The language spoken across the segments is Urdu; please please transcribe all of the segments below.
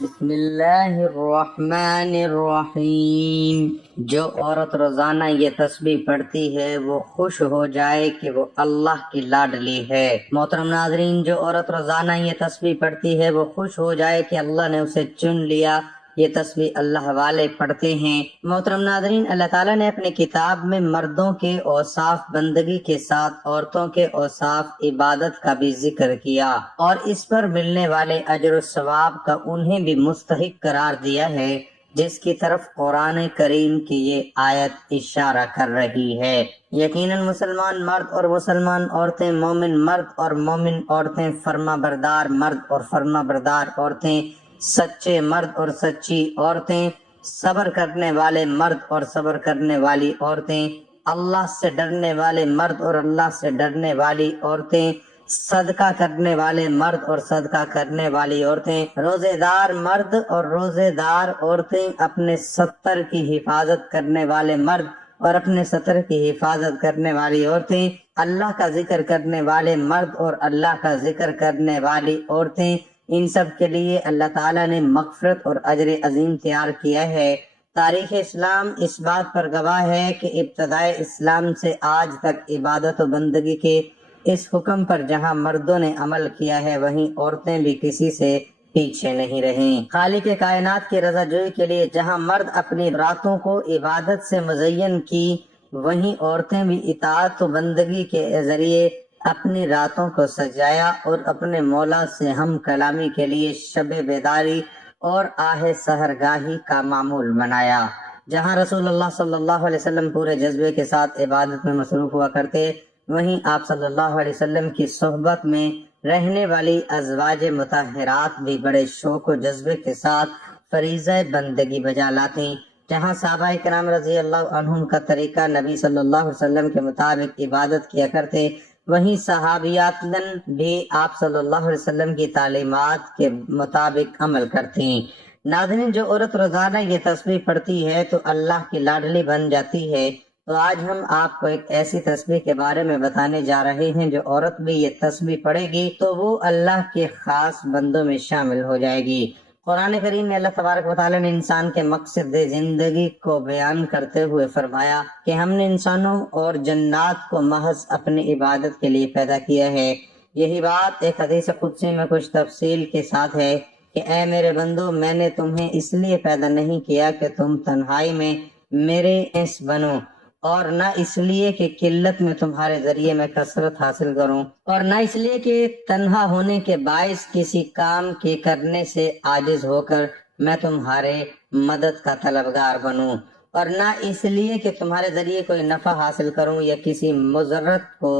بسم اللہ الرحمن الرحیم۔ جو عورت روزانہ یہ تسبیح پڑھتی ہے وہ خوش ہو جائے کہ وہ اللہ کی لاڈلی ہے۔ محترم ناظرین، جو عورت روزانہ یہ تسبیح پڑھتی ہے وہ خوش ہو جائے کہ اللہ نے اسے چن لیا۔ یہ تسبیح اللہ والے پڑھتے ہیں۔ محترم ناظرین، اللہ تعالیٰ نے اپنی کتاب میں مردوں کے اوصاف بندگی کے ساتھ عورتوں کے اوصاف عبادت کا بھی ذکر کیا، اور اس پر ملنے والے اجر و ثواب کا انہیں بھی مستحق قرار دیا ہے، جس کی طرف قرآن کریم کی یہ آیت اشارہ کر رہی ہے۔ یقیناً مسلمان مرد اور مسلمان عورتیں، مومن مرد اور مومن عورتیں، فرما بردار مرد اور فرما بردار عورتیں، سچے مرد اور سچی عورتیں، صبر کرنے والے مرد اور صبر کرنے والی عورتیں، اللہ سے ڈرنے والے مرد اور اللہ سے ڈرنے والی عورتیں، صدقہ کرنے والے مرد اور صدقہ کرنے والی عورتیں، روزے دار مرد اور روزے دار عورتیں، اپنے ستر کی حفاظت کرنے والے مرد اور اپنے ستر کی حفاظت کرنے والی عورتیں، اللہ کا ذکر کرنے والے مرد اور اللہ کا ذکر کرنے والی عورتیں، ان سب کے لیے اللہ تعالیٰ نے مغفرت اور اجر عظیم تیار کیا ہے۔ تاریخ اسلام اس بات پر گواہ ہے کہ ابتدائے اسلام سے آج تک عبادت و بندگی کے اس حکم پر جہاں مردوں نے عمل کیا ہے، وہیں عورتیں بھی کسی سے پیچھے نہیں رہیں۔ خالق کائنات کی رضا جوئی کے لیے جہاں مرد اپنی راتوں کو عبادت سے مزین کی، وہیں عورتیں بھی اطاعت و بندگی کے ذریعے اپنی راتوں کو سجایا اور اپنے مولا سے ہم کلامی کے لیے شب بیداری اور آہ سحرگاہی کا معمول بنایا۔ جہاں رسول اللہ صلی اللہ علیہ وسلم پورے جذبے کے ساتھ عبادت میں مصروف ہوا کرتے، وہیں آپ صلی اللہ علیہ وسلم کی صحبت میں رہنے والی ازواج مطہرات بھی بڑے شوق و جذبے کے ساتھ فریضہ بندگی بجا لاتی۔ جہاں صحابہ کرام رضی اللہ عنہم کا طریقہ نبی صلی اللہ علیہ وسلم کے مطابق عبادت کیا کرتے، وہیں صحابیات بھی آپ صلی اللہ علیہ وسلم کی تعلیمات کے مطابق عمل کرتی ہیں۔ ناظرین، جو عورت روزانہ یہ تسبیح پڑھتی ہے تو اللہ کی لاڈلی بن جاتی ہے۔ تو آج ہم آپ کو ایک ایسی تسبیح کے بارے میں بتانے جا رہے ہیں، جو عورت بھی یہ تسبیح پڑھے گی تو وہ اللہ کے خاص بندوں میں شامل ہو جائے گی۔ قرآن کریم میں اللہ تبارک و تعالیٰ نے انسان کے مقصد زندگی کو بیان کرتے ہوئے فرمایا کہ ہم نے انسانوں اور جنات کو محض اپنی عبادت کے لیے پیدا کیا ہے۔ یہی بات ایک حدیث قدسی میں کچھ تفصیل کے ساتھ ہے کہ اے میرے بندو، میں نے تمہیں اس لیے پیدا نہیں کیا کہ تم تنہائی میں میرے انس بنو، اور نہ اس لیے کہ قلت میں تمہارے ذریعے میں کثرت حاصل کروں، اور نہ اس لیے کہ تنہا ہونے کے باعث کسی کام کے کرنے سے عاجز ہو کر میں تمہارے مدد کا طلبگار بنوں، اور نہ اس لیے کہ تمہارے ذریعے کوئی نفع حاصل کروں یا کسی مضرت کو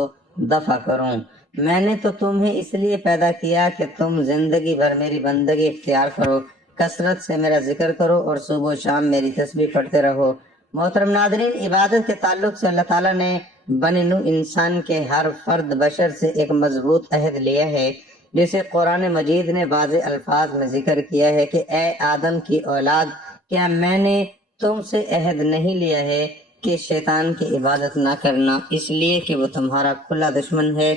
دفع کروں۔ میں نے تو تمہیں اس لیے پیدا کیا کہ تم زندگی بھر میری بندگی اختیار کرو، کثرت سے میرا ذکر کرو اور صبح و شام میری تسبیح پڑھتے رہو۔ محترم ناظرین، عبادت کے تعلق سے اللہ تعالیٰ نے بنی نوع انسان کے ہر فرد بشر سے ایک مضبوط عہد لیا ہے، جسے قرآن مجید نے واضح الفاظ میں ذکر کیا ہے کہ اے آدم کی اولاد، کیا میں نے تم سے عہد نہیں لیا ہے کہ شیطان کی عبادت نہ کرنا، اس لیے کہ وہ تمہارا کھلا دشمن ہے،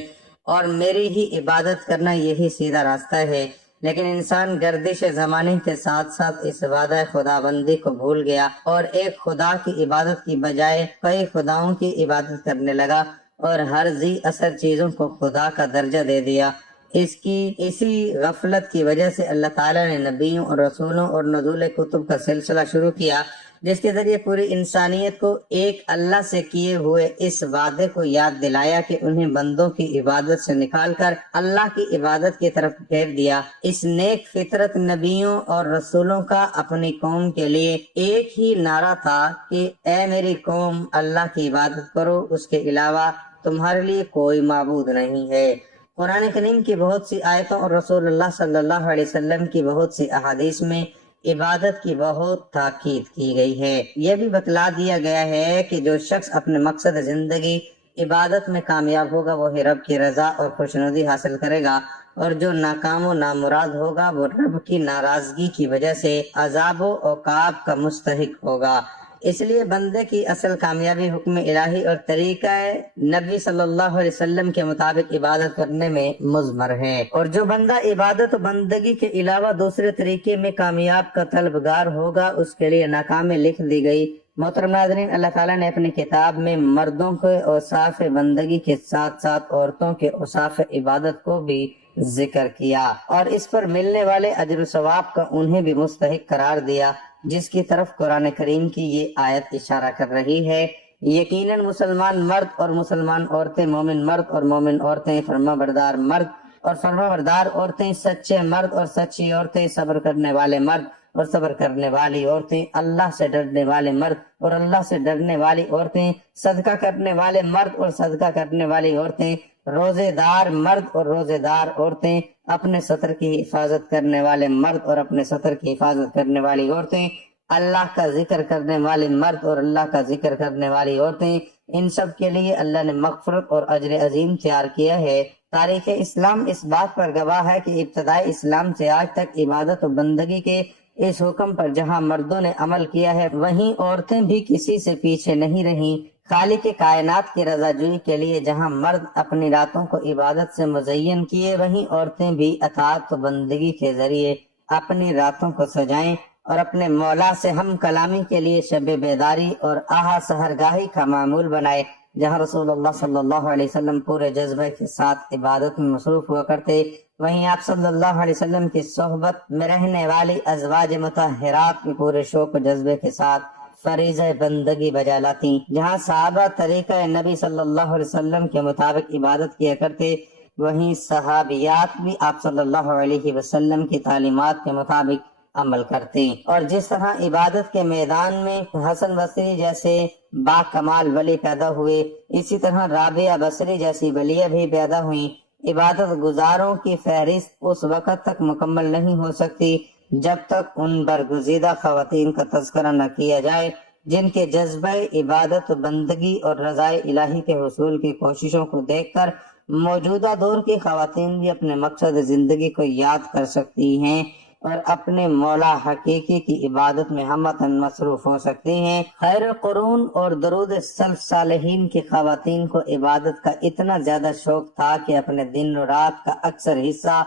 اور میری ہی عبادت کرنا یہی سیدھا راستہ ہے۔ لیکن انسان گردش زمانے کے ساتھ ساتھ اس وعدہ خدا بندی کو بھول گیا اور ایک خدا کی عبادت کی بجائے کئی خداؤں کی عبادت کرنے لگا اور ہر ذی اثر چیزوں کو خدا کا درجہ دے دیا۔ اسی غفلت کی وجہ سے اللہ تعالیٰ نے نبیوں اور رسولوں اور نزول کتب کا سلسلہ شروع کیا، جس کے ذریعے پوری انسانیت کو ایک اللہ سے کیے ہوئے اس وعدے کو یاد دلایا کہ انہیں بندوں کی عبادت سے نکال کر اللہ کی عبادت کی طرف پھیر دیا۔ اس نیک فطرت نبیوں اور رسولوں کا اپنی قوم کے لیے ایک ہی نعرہ تھا کہ اے میری قوم، اللہ کی عبادت کرو، اس کے علاوہ تمہارے لیے کوئی معبود نہیں ہے۔ قرآن کریم کی بہت سی آیتوں اور رسول اللہ صلی اللہ علیہ وسلم کی بہت سی احادیث میں عبادت کی بہت تاکید کی گئی ہے۔ یہ بھی بتلا دیا گیا ہے کہ جو شخص اپنے مقصد زندگی عبادت میں کامیاب ہوگا وہی رب کی رضا اور خوشنودی حاصل کرے گا، اور جو ناکام و نامراد ہوگا وہ رب کی ناراضگی کی وجہ سے عذاب و عقاب کا مستحق ہوگا۔ اس لیے بندے کی اصل کامیابی حکم الہی اور طریقہ نبی صلی اللہ علیہ وسلم کے مطابق عبادت کرنے میں مضمر ہے، اور جو بندہ عبادت و بندگی کے علاوہ دوسرے طریقے میں کامیاب کا طلبگار ہوگا اس کے لیے ناکامی لکھ دی گئی۔ محترم ناظرین، اللہ تعالیٰ نے اپنی کتاب میں مردوں کے اوصاف بندگی کے ساتھ ساتھ عورتوں کے اوصاف عبادت کو بھی ذکر کیا اور اس پر ملنے والے اجر و ثواب کا انہیں بھی مستحق قرار دیا، جس کی طرف قرآن کریم کی یہ آیت اشارہ کر رہی ہے۔ یقیناً مسلمان مرد اور مسلمان عورتیں، مومن مرد اور مومن عورتیں، فرما بردار مرد اور فرما بردار عورتیں، سچے مرد اور سچی عورتیں، صبر کرنے والے مرد اور صبر کرنے والی عورتیں، اللہ سے ڈرنے والے مرد اور اللہ سے ڈرنے والی عورتیں، صدقہ کرنے والے مرد اور صدقہ کرنے والی عورتیں، روزے دار مرد اور روزے دار عورتیں، اپنے سطر کی حفاظت کرنے والے مرد اور اپنے سطر کی حفاظت کرنے والی عورتیں، اللہ کا ذکر کرنے والے مرد اور اللہ کا ذکر کرنے والی عورتیں، ان سب کے لیے اللہ نے مغفرت اور اجر عظیم تیار کیا ہے۔ تاریخ اسلام اس بات پر گواہ ہے کہ ابتدائی اسلام سے آج تک عبادت و بندگی کے اس حکم پر جہاں مردوں نے عمل کیا ہے وہیں عورتیں بھی کسی سے پیچھے نہیں رہیں۔ خالق کائنات کی رضا جوئی کے لیے جہاں مرد اپنی راتوں کو عبادت سے مزین کیے وہیں عورتیں بھی اطاعت و بندگی کے ذریعے اپنی راتوں کو سجائیں اور اپنے مولا سے ہم کلامی کے لیے شب بیداری اور آہا سحرگاہی کا معمول بنائے۔ جہاں رسول اللہ صلی اللہ علیہ وسلم پورے جذبے کے ساتھ عبادت میں مصروف ہوا کرتے وہیں آپ صلی اللہ علیہ وسلم کی صحبت میں رہنے والی ازواج مطہرات بھی پورے شوق و جذبے کے ساتھ فریضہ بندگی بجا لاتی۔ جہاں صحابہ طریقہ نبی صلی اللہ علیہ وسلم کے مطابق عبادت کیا کرتے وہیں صحابیات بھی آپ صلی اللہ علیہ وسلم کی تعلیمات کے مطابق عمل کرتے، اور جس طرح عبادت کے میدان میں حسن بصری جیسے با کمال ولی پیدا ہوئے اسی طرح رابعہ بصری جیسی ولیہ بھی پیدا ہوئیں۔ عبادت گزاروں کی فہرست اس وقت تک مکمل نہیں ہو سکتی جب تک ان برگزیدہ خواتین کا تذکرہ نہ کیا جائے جن کے جذبہ عبادت و بندگی اور رضائے الہی کے حصول کی کوششوں کو دیکھ کر موجودہ دور کی خواتین بھی اپنے مقصد زندگی کو یاد کر سکتی ہیں اور اپنے مولا حقیقی کی عبادت میں ہمتاً مصروف ہو سکتی ہیں۔ خیر قرون اور درود سلف صالحین کی خواتین کو عبادت کا اتنا زیادہ شوق تھا کہ اپنے دن و رات کا اکثر حصہ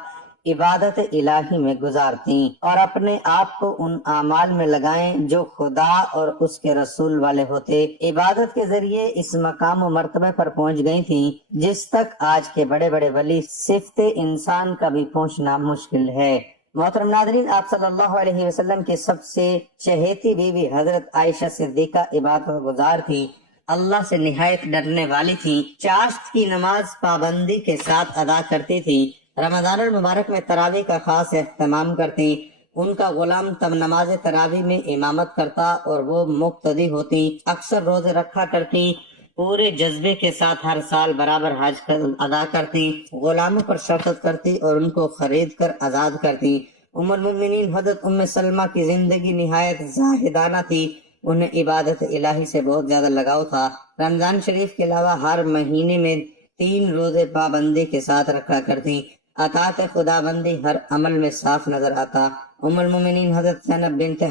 عبادت الہی میں گزارتیں اور اپنے آپ کو ان اعمال میں لگائیں جو خدا اور اس کے رسول والے ہوتے۔ عبادت کے ذریعے اس مقام و مرتبہ پر پہنچ گئی تھیں جس تک آج کے بڑے بڑے ولی صفت انسان کا بھی پہنچنا مشکل ہے۔ محترم ناظرین، آپ صلی اللہ علیہ وسلم کی سب سے چہیتی بیوی حضرت عائشہ صدیقہ عبادت گزار تھی، اللہ سے نہایت ڈرنے والی تھی، چاشت کی نماز پابندی کے ساتھ ادا کرتی تھی، رمضان المبارک میں تراویح کا خاص اہتمام کرتی، ان کا غلام تب نماز تراویح میں امامت کرتا اور وہ مقتدی ہوتی، اکثر روزے رکھا کرتی، پورے جذبے کے ساتھ ہر سال برابر حج ادا کرتی، غلاموں پر شفقت کرتی اور ان کو خرید کر آزاد کرتی۔ ام المؤمنین حضرت ام سلمہ کی زندگی نہایت زاہدانہ تھی، انہیں عبادت الہی سے بہت زیادہ لگاؤ تھا، رمضان شریف کے علاوہ ہر مہینے میں 3 روزے پابندی کے ساتھ رکھا کرتی، اطاعت خدا بندی ہر عمل میں صاف نظر آتا۔ ام المؤمنین حضرت زینب بنت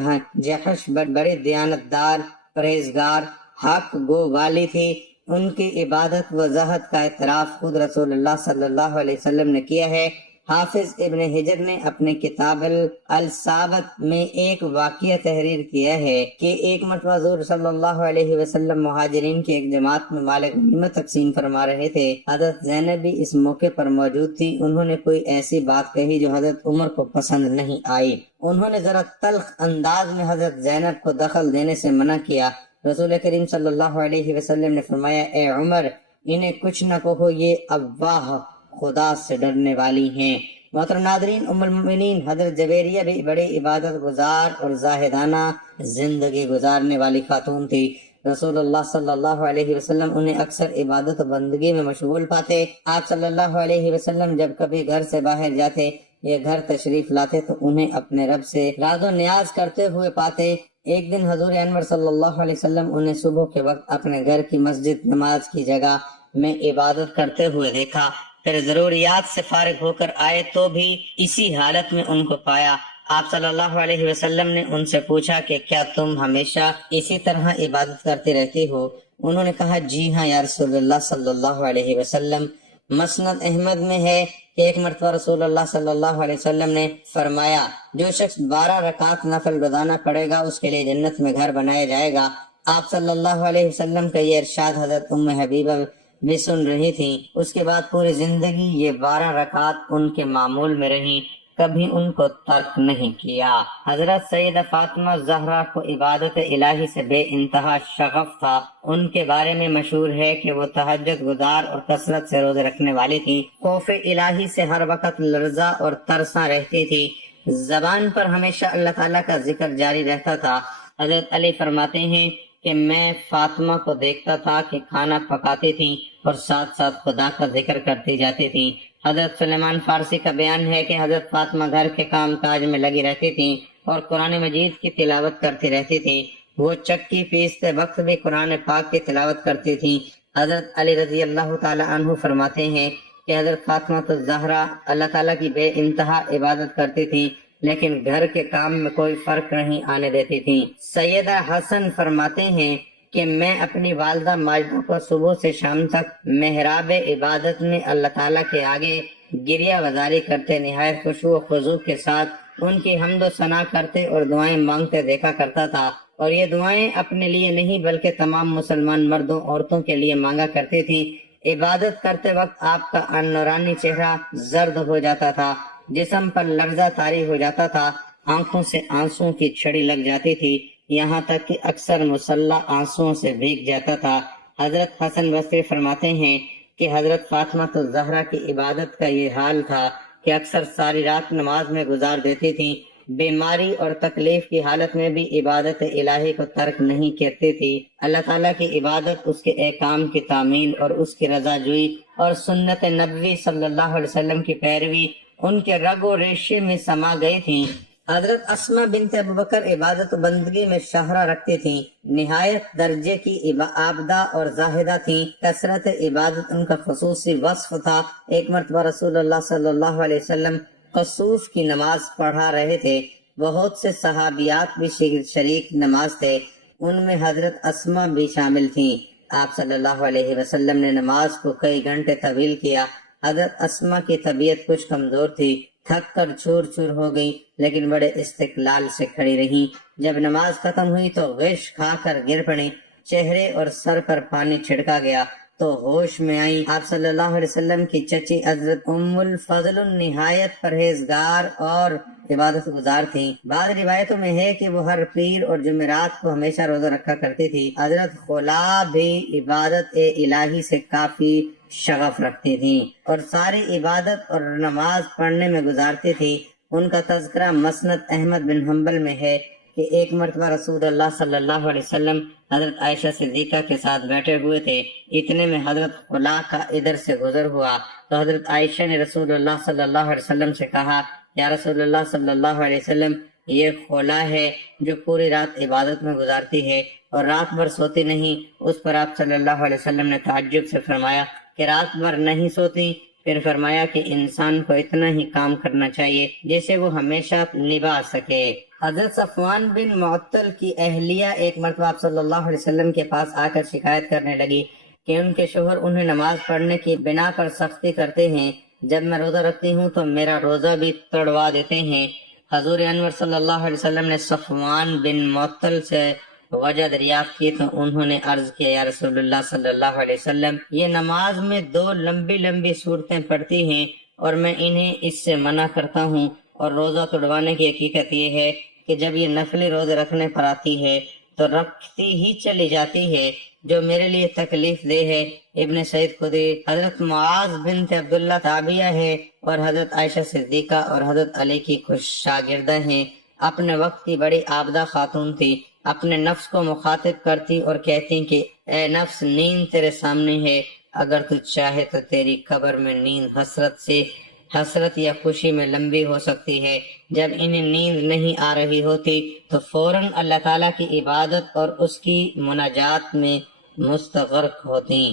جحش بڑی دیانتدار، پرہیزگار، حق گو والی تھی، ان کی عبادت و زہد کا اعتراف خود رسول اللہ صلی اللہ علیہ وسلم نے کیا ہے۔ حافظ ابن حجر نے اپنے کتاب الثابت میں ایک واقعہ تحریر کیا ہے کہ ایک مرتبہ حضور صلی اللہ علیہ وسلم مہاجرین کی ایک جماعت میں مال غنیمت تقسیم فرما رہے تھے، حضرت زینب بھی اس موقع پر موجود تھی، انہوں نے کوئی ایسی بات کہی جو حضرت عمر کو پسند نہیں آئی، انہوں نے ذرا تلخ انداز میں حضرت زینب کو دخل دینے سے منع کیا، رسول کریم صلی اللہ علیہ وسلم نے فرمایا، اے عمر انہیں کچھ نہ کہو، یہ افواہ خدا سے ڈرنے والی ہیں۔ محترم ناظرین، ام المؤمنین حضرت جویریہ بھی بڑی عبادت گزار اور زاہدانہ زندگی گزارنے والی خاتون تھی، رسول اللہ صلی اللہ علیہ وسلم انہیں اکثر عبادت و بندگی میں مشغول پاتے۔ آپ صلی اللہ علیہ وسلم جب کبھی گھر سے باہر جاتے یا گھر تشریف لاتے تو انہیں اپنے رب سے راز و نیاز کرتے ہوئے پاتے۔ ایک دن حضور انور صلی اللہ علیہ وسلم انہیں صبح کے وقت اپنے گھر کی مسجد نماز کی جگہ میں عبادت کرتے ہوئے دیکھا، پھر ضروریات سے فارغ ہو کر آئے تو بھی اسی حالت میں ان کو پایا۔ آپ صلی اللہ علیہ وسلم نے ان سے پوچھا کہ کیا تم ہمیشہ اسی طرح عبادت کرتے رہتے ہو؟ انہوں نے کہا جی ہاں یا رسول اللہ صلی اللہ علیہ وسلم۔ مسند احمد میں ہے کہ ایک مرتبہ رسول اللہ صلی اللہ علیہ وسلم نے فرمایا جو شخص 12 رکعت نفل روزانہ پڑھے گا اس کے لیے جنت میں گھر بنایا جائے گا۔ آپ صلی اللہ علیہ وسلم کا یہ ارشاد حضرت ام حبیبہ بھی سن رہی تھی۔ اس کے بعد پوری زندگی یہ 12 رکعت ان کے معمول میں رہیں، کبھی ان کو ترک نہیں کیا۔ حضرت سیدہ فاطمہ زہرا کو عبادت الہی سے بے انتہا شغف تھا۔ ان کے بارے میں مشہور ہے کہ وہ تہجد گزار اور کثرت سے روزے رکھنے والی تھی۔ خوف الہی سے ہر وقت لرزاں اور ترساں رہتی تھی۔ زبان پر ہمیشہ اللہ تعالیٰ کا ذکر جاری رہتا تھا۔ حضرت علی فرماتے ہیں کہ میں فاطمہ کو دیکھتا تھا کہ کھانا پکاتی تھیں اور ساتھ ساتھ خدا کا ذکر کرتی جاتی تھیں۔ حضرت سلیمان فارسی کا بیان ہے کہ حضرت فاطمہ گھر کے کام کاج میں لگی رہتی تھیں اور قرآن مجید کی تلاوت کرتی رہتی تھیں۔ وہ چکی پیستے وقت بھی قرآن پاک کی تلاوت کرتی تھیں۔ حضرت علی رضی اللہ تعالی عنہ فرماتے ہیں کہ حضرت فاطمہ تو زہرا اللہ تعالیٰ کی بے انتہا عبادت کرتی تھیں لیکن گھر کے کام میں کوئی فرق نہیں آنے دیتی تھیں۔ سیدہ حسن فرماتے ہیں کہ میں اپنی والدہ ماجدہ کو صبح سے شام تک محراب عبادت میں اللہ تعالیٰ کے آگے گریہ وزاری کرتے نہایت خشوع و خضوع کے ساتھ ان کی حمد و ثنا کرتے اور دعائیں مانگتے دیکھا کرتا تھا، اور یہ دعائیں اپنے لیے نہیں بلکہ تمام مسلمان مردوں عورتوں کے لیے مانگا کرتی تھی۔ عبادت کرتے وقت آپ کا نورانی چہرہ زرد ہو جاتا تھا، جسم پر لرزہ طاری ہو جاتا تھا، آنکھوں سے آنسوں کی چھڑی لگ جاتی تھی، یہاں تک کہ اکثر مصلی آنسوں سے بھیگ جاتا تھا۔ حضرت حسن بصری فرماتے ہیں کہ حضرت فاطمہ تو زہرا کی عبادت کا یہ حال تھا کہ اکثر ساری رات نماز میں گزار دیتی تھی، بیماری اور تکلیف کی حالت میں بھی عبادت الہی کو ترک نہیں کرتی تھی۔ اللہ تعالیٰ کی عبادت، اس کے احکام کی تعمیل اور اس کی رضا جوئی اور سنت نبوی صلی اللہ علیہ وسلم کی پیروی ان کے رگ و ریشے میں سما گئی تھی۔ حضرت اسماء بنت ابوبکر عبادت و بندگی میں شہرہ رکھتی تھیں، نہایت درجے کی عابدہ اور زاہدہ تھیں، کثرت عبادت ان کا خصوصی وصف تھا۔ ایک مرتبہ رسول اللہ صلی اللہ علیہ وسلم کسوف کی نماز پڑھا رہے تھے، بہت سے صحابیات بھی شریک نماز تھے، ان میں حضرت اسماء بھی شامل تھیں۔ آپ صلی اللہ علیہ وسلم نے نماز کو کئی گھنٹے طویل کیا۔ حضرت اسماء کی طبیعت کچھ کمزور تھی، تھک کر چور چور ہو گئی، لیکن بڑے استقلال سے کھڑی رہیں۔ جب نماز ختم ہوئی تو غش کھا کر گر پڑی، چہرے اور سر پر پانی چھڑکا گیا تو ہوش میں آئی۔ آپ صلی اللہ علیہ وسلم کی چچی حضرت ام الفضل نہایت پرہیزگار اور عبادت گزار تھیں۔ بعض روایتوں میں ہے کہ وہ ہر پیر اور جمعرات کو ہمیشہ روزہ رکھا کرتی تھی۔ حضرت خلا بھی عبادت الہی سے کافی شغف رکھتی تھیں اور ساری عبادت اور نماز پڑھنے میں گزارتی تھی۔ ان کا تذکرہ مسند احمد بن حنبل میں ہے کہ ایک مرتبہ رسول اللہ صلی اللہ علیہ وسلم حضرت عائشہ صدیقہ کے ساتھ بیٹھے ہوئے تھے، اتنے میں حضرت خلا کا ادھر سے گزر ہوا تو حضرت عائشہ نے رسول اللہ صلی اللہ علیہ وسلم سے کہا یا رسول اللہ صلی اللہ علیہ وسلم، یہ خلا ہے جو پوری رات عبادت میں گزارتی ہے اور رات بھر سوتی نہیں۔ اس پر آپ صلی اللہ علیہ وسلم نے تعجب سے فرمایا کہ رات بھر نہیں سوتی؟ پھر فرمایا کہ انسان کو اتنا ہی کام کرنا چاہیے جسے وہ ہمیشہ نبھا سکے۔ حضرت صفوان بن معطل کی اہلیہ ایک مرتبہ آپ صلی اللہ علیہ وسلم کے پاس آ کر شکایت کرنے لگی کہ ان کے شوہر انہیں نماز پڑھنے کی بنا پر سختی کرتے ہیں، جب میں روزہ رکھتی ہوں تو میرا روزہ بھی توڑوا دیتے ہیں۔ حضور انور صلی اللہ علیہ وسلم نے صفوان بن معطل سے وجہ دریافت کی تو انہوں نے عرض کیا یا رسول اللہ صلی اللہ علیہ وسلم، یہ نماز میں 2 لمبی لمبی صورتیں پڑھتی ہیں اور میں انہیں اس سے منع کرتا ہوں، اور روزہ توڑوانے کی حقیقت یہ ہے کہ جب یہ نفلی روزے رکھنے پر آتی ہے تو رکھتی ہی چلی جاتی ہے، جو میرے لیے تکلیف دہ ہے۔ ابن سعید خدری، حضرت معاذ بنت عبداللہ تابعیہ ہے اور حضرت عائشہ صدیقہ اور حضرت علی کی کچھ شاگردہ ہیں۔ اپنے وقت کی بڑی عابدہ خاتون تھی، اپنے نفس کو مخاطب کرتی اور کہتی کہ اے نفس، نیند تیرے سامنے ہے، اگر تو چاہے تو تیری قبر میں نیند حسرت یا خوشی میں لمبی ہو سکتی ہے۔ جب انہیں نیند نہیں آ رہی ہوتی تو فوراً اللہ تعالیٰ کی عبادت اور اس کی مناجات میں مستغرق ہوتی۔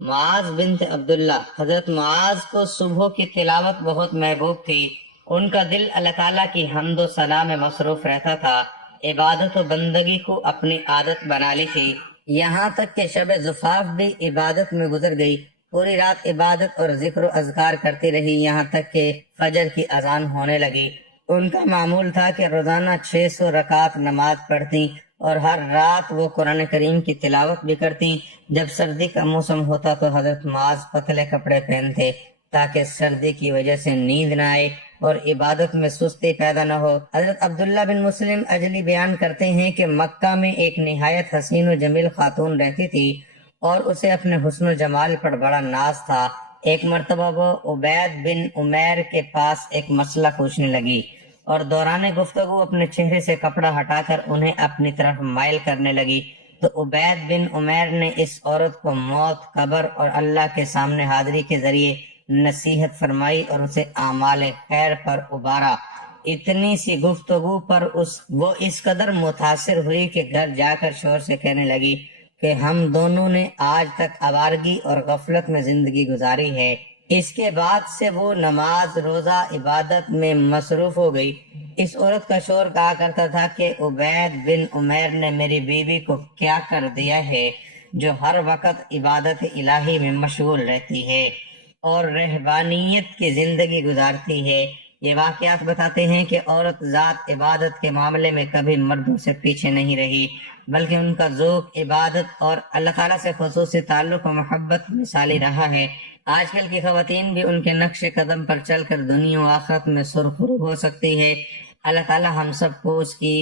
معاذ بنت عبداللہ، حضرت معاذ کو صبح کی تلاوت بہت محبوب تھی، ان کا دل اللہ تعالیٰ کی حمد و ثنا میں مصروف رہتا تھا، عبادت و بندگی کو اپنی عادت بنا لی تھی، یہاں تک کہ شب زفاف بھی عبادت میں گزر گئی، پوری رات عبادت اور ذکر و اذکار کرتی رہی، یہاں تک کہ فجر کی اذان ہونے لگی۔ ان کا معمول تھا کہ روزانہ 600 رکعت نماز پڑھتی اور ہر رات وہ قرآن کریم کی تلاوت بھی کرتی۔ جب سردی کا موسم ہوتا تو حضرت معاذ پتلے کپڑے پہنتے تاکہ سردی کی وجہ سے نیند نہ آئے اور عبادت میں سستی پیدا نہ ہو۔ حضرت عبداللہ بن مسلم اجلی بیان کرتے ہیں کہ مکہ میں ایک نہایت حسین و جمیل خاتون رہتی تھی اور اسے اپنے حسن و جمال پر بڑا ناز تھا۔ ایک مرتبہ وہ عبید بن عمیر کے پاس ایک مسئلہ پوچھنے لگی اور دوران گفتگو اپنے چہرے سے کپڑا ہٹا کر انہیں اپنی طرف مائل کرنے لگی، تو عبید بن عمیر نے اس عورت کو موت، قبر اور اللہ کے سامنے حاضری کے ذریعے نصیحت فرمائی اور اسے اعمال خیر پر ابھارا۔ اتنی سی گفتگو پر وہ اس قدر متاثر ہوئی کہ گھر جا کر شوہر سے کہنے لگی کہ ہم دونوں نے آج تک آوارگی اور غفلت میں زندگی گزاری ہے۔ اس کے بعد سے وہ نماز، روزہ، عبادت میں مصروف ہو گئی۔ اس عورت کا شوہر کہا کرتا تھا کہ عبید بن عمیر نے میری بیوی کو کیا کر دیا ہے جو ہر وقت عبادت الہی میں مشغول رہتی ہے اور رہبانیت کی زندگی گزارتی ہے۔ یہ واقعات بتاتے ہیں کہ عورت ذات عبادت کے معاملے میں کبھی مردوں سے پیچھے نہیں رہی، بلکہ ان کا ذوق عبادت اور اللہ تعالیٰ سے خصوصی تعلق و محبت مثالی رہا ہے۔ آج کل کی خواتین بھی ان کے نقش قدم پر چل کر دنیا و آخرت میں سرخرو ہو سکتی ہے۔ اللہ تعالیٰ ہم سب کو اس کی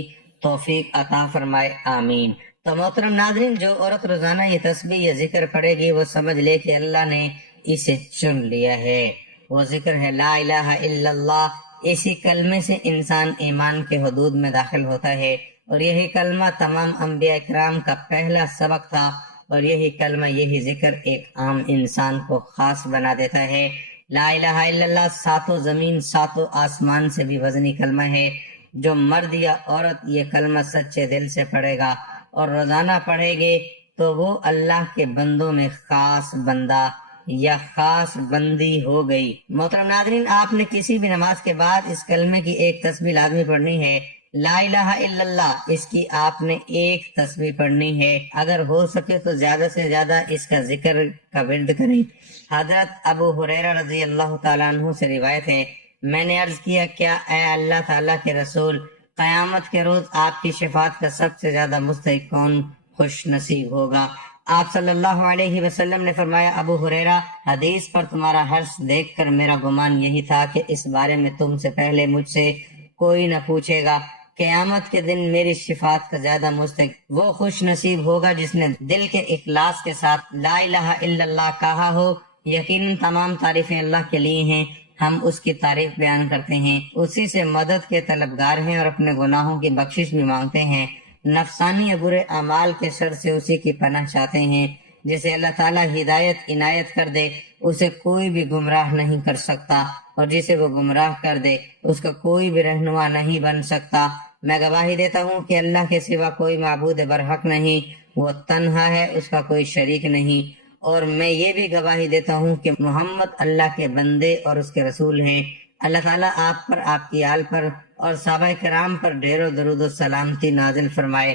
توفیق عطا فرمائے، آمین۔ تو محترم ناظرین، جو عورت روزانہ یہ تسبیح یا ذکر پڑھے گی وہ سمجھ لے کہ اللہ نے اسے چن لیا ہے۔ وہ ذکر ہے لا الہ الا اللہ۔ اسی کلمے سے انسان ایمان کے حدود میں داخل ہوتا ہے اور یہی کلمہ تمام انبیاء اکرام کا پہلا سبق تھا، اور یہی کلمہ، یہی ذکر ایک عام انسان کو خاص بنا دیتا ہے۔ لا الہ الا اللہ ساتوں زمین ساتوں آسمان سے بھی وزنی کلمہ ہے۔ جو مرد یا عورت یہ کلمہ سچے دل سے پڑھے گا اور روزانہ پڑھے گے تو وہ اللہ کے بندوں میں خاص بندہ یا خاص بندی ہو گئی۔ محترم ناظرین، آپ نے کسی بھی نماز کے بعد اس کلمے کی ایک تسبیح لازمی پڑھنی ہے، لا الہ الا اللہ۔ اس کی آپ نے ایک تسبیح پڑھنی ہے، اگر ہو سکے تو زیادہ سے زیادہ اس کا ذکر کا ورد کریں۔ حضرت ابو ہریرہ رضی اللہ تعالیٰ عنہ سے روایت ہے، میں نے عرض کیا، کیا اے اللہ تعالیٰ کے رسول، قیامت کے روز آپ کی شفاعت کا سب سے زیادہ مستحق کون خوش نصیب ہوگا؟ آپ صلی اللہ علیہ وسلم نے فرمایا، ابو ہریرہ، حدیث پر تمہارا حرص دیکھ کر میرا گمان یہی تھا کہ اس بارے میں تم سے پہلے مجھ سے کوئی نہ پوچھے گا۔ قیامت کے دن میری شفاعت کا زیادہ مستحق وہ خوش نصیب ہوگا جس نے دل کے اخلاص کے ساتھ لا الہ الا اللہ کہا ہو۔ یقیناً تمام تعریفیں اللہ کے لیے ہیں، ہم اس کی تعریف بیان کرتے ہیں، اسی سے مدد کے طلبگار ہیں اور اپنے گناہوں کی بخشش بھی مانگتے ہیں، نفسانی یا برے اعمال کے شر سے اسی کی پناہ چاہتے ہیں۔ جسے اللہ تعالیٰ ہدایت عنایت کر دے اسے کوئی بھی گمراہ نہیں کر سکتا، اور جسے وہ گمراہ کر دے اس کا کوئی بھی رہنما نہیں بن سکتا۔ میں گواہی دیتا ہوں کہ اللہ کے سوا کوئی معبود برحق نہیں، وہ تنہا ہے، اس کا کوئی شریک نہیں، اور میں یہ بھی گواہی دیتا ہوں کہ محمد اللہ کے بندے اور اس کے رسول ہیں۔ اللہ تعالیٰ آپ پر، آپ کی آل پر اور صحابہ کرام پر ڈھیر و درود و سلامتی نازل فرمائے،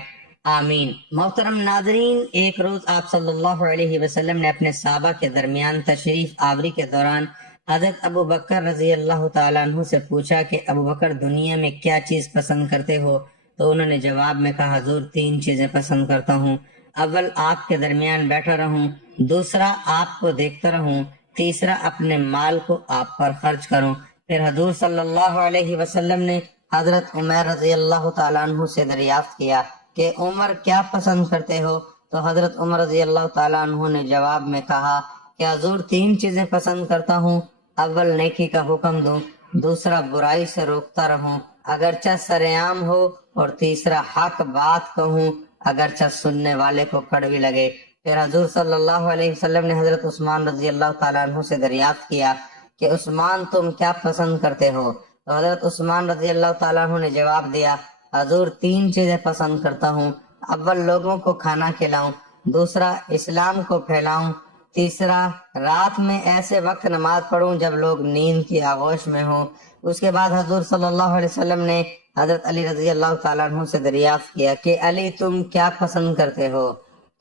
آمین۔ محترم ناظرین، ایک روز آپ صلی اللہ علیہ وسلم نے اپنے صحابہ کے درمیان تشریف آوری کے دوران حضرت ابو بکر رضی اللہ تعالیٰ عنہ سے پوچھا کہ ابو بکر، دنیا میں کیا چیز پسند کرتے ہو؟ تو انہوں نے جواب میں کہا، حضور 3 چیزیں پسند کرتا ہوں، اول آپ کے درمیان بیٹھا رہوں، دوسرا آپ کو دیکھتا رہوں، تیسرا اپنے مال کو آپ پر خرچ کروں۔ پھر حضور صلی اللہ علیہ وسلم نے حضرت عمر رضی اللہ تعالیٰ عنہ سے دریافت کیا کہ عمر کیا پسند کرتے ہو؟ تو حضرت عمر رضی اللہ تعالیٰ عنہ نے جواب میں کہا کہ حضور 3 چیزیں پسند کرتا ہوں، اول نیکی کا حکم دوں، دوسرا برائی سے روکتا رہوں اگرچہ سرعام ہو، اور تیسرا حق بات کہوں اگرچہ سننے والے کو کڑوی لگے۔ پھر حضور صلی اللہ علیہ وسلم نے حضرت عثمان رضی اللہ تعالیٰ عنہ سے دریافت کیا کہ عثمان تم کیا پسند کرتے ہو؟ تو حضرت عثمان رضی اللہ تعالیٰ عنہ نے جواب دیا، حضور 3 چیزیں پسند کرتا ہوں، اول لوگوں کو کھانا کھلاؤں، دوسرا اسلام کو پھیلاؤں، تیسرا، رات میں ایسے وقت نماز پڑھوں جب لوگ نیند کی آغوش میں ہوں۔ اس کے بعد حضور صلی اللہ علیہ وسلم نے حضرت علی رضی اللہ تعالیٰ عنہ سے دریافت کیا کہ علی تم کیا پسند کرتے ہو؟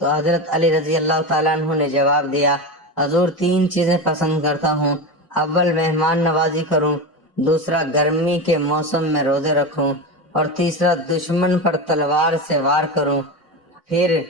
تو حضرت علی رضی اللہ تعالیٰ عنہ نے جواب دیا، حضور 3 چیزیں پسند کرتا ہوں، اول مہمان نوازی کروں، دوسرا گرمی کے موسم میں روزے رکھوں، اور تیسرا دشمن پر تلوار سے وار کروں۔ پھر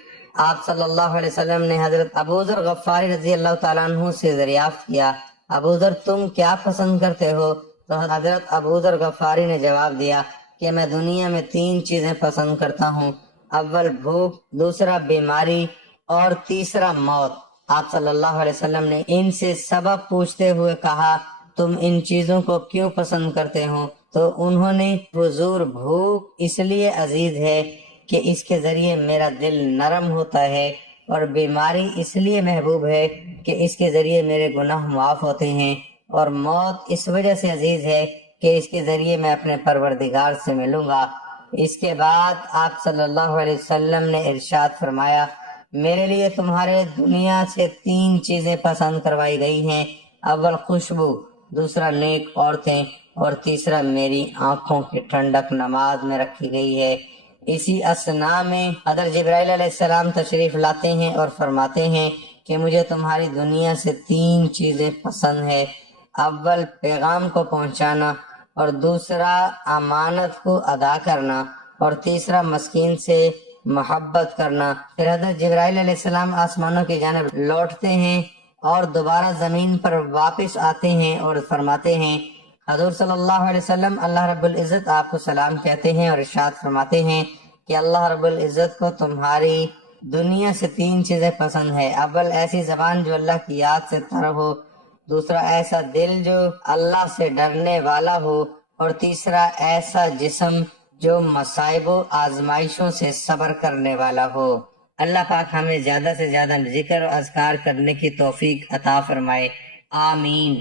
آپ صلی اللہ علیہ وسلم نے حضرت ابو ذر غفاری رضی اللہ تعالیٰ عنہ سے دریافت کیا، ابو ذر تم کیا پسند کرتے ہو؟ تو حضرت ابو ذر غفاری نے جواب دیا کہ میں دنیا میں 3 چیزیں پسند کرتا ہوں، اول بھوک، دوسرا بیماری، اور تیسرا موت۔ آپ صلی اللہ علیہ وسلم نے ان سے سبب پوچھتے ہوئے کہا، تم ان چیزوں کو کیوں پسند کرتے ہو؟ تو انہوں نے، حضور بھوک اس لیے عزیز ہے کہ اس کے ذریعے میرا دل نرم ہوتا ہے، اور بیماری اس لیے محبوب ہے کہ اس کے ذریعے میرے گناہ معاف ہوتے ہیں، اور موت اس وجہ سے عزیز ہے کہ اس کے ذریعے میں اپنے پروردگار سے ملوں گا۔ اس کے بعد آپ صلی اللہ علیہ وسلم نے ارشاد فرمایا، میرے لیے تمہارے دنیا سے 3 چیزیں پسند کروائی گئی ہیں، اول خوشبو، دوسرا نیک عورتیں، اور تیسرا میری آنکھوں کی ٹھنڈک نماز میں رکھی گئی ہے۔ اسی اثناء میں حضرت جبرائیل علیہ السلام تشریف لاتے ہیں اور فرماتے ہیں کہ مجھے تمہاری دنیا سے 3 چیزیں پسند ہے، اول پیغام کو پہنچانا، اور دوسرا امانت کو ادا کرنا، اور تیسرا مسکین سے محبت کرنا۔ پھر حضرت جبرائیل علیہ السلام آسمانوں کی جانب لوٹتے ہیں اور دوبارہ زمین پر واپس آتے ہیں اور فرماتے ہیں، حضور صلی اللہ علیہ وسلم اللہ رب العزت آپ کو سلام کہتے ہیں اور ارشاد فرماتے ہیں کہ اللہ رب العزت کو تمہاری دنیا سے 3 چیزیں پسند ہے، اول ایسی زبان جو اللہ کی یاد سے تر ہو، دوسرا ایسا دل جو اللہ سے ڈرنے والا ہو، اور تیسرا ایسا جسم جو مصائب و آزمائشوں سے صبر کرنے والا ہو۔ اللہ پاک ہمیں زیادہ سے زیادہ ذکر و اذکار کرنے کی توفیق عطا فرمائے، آمین۔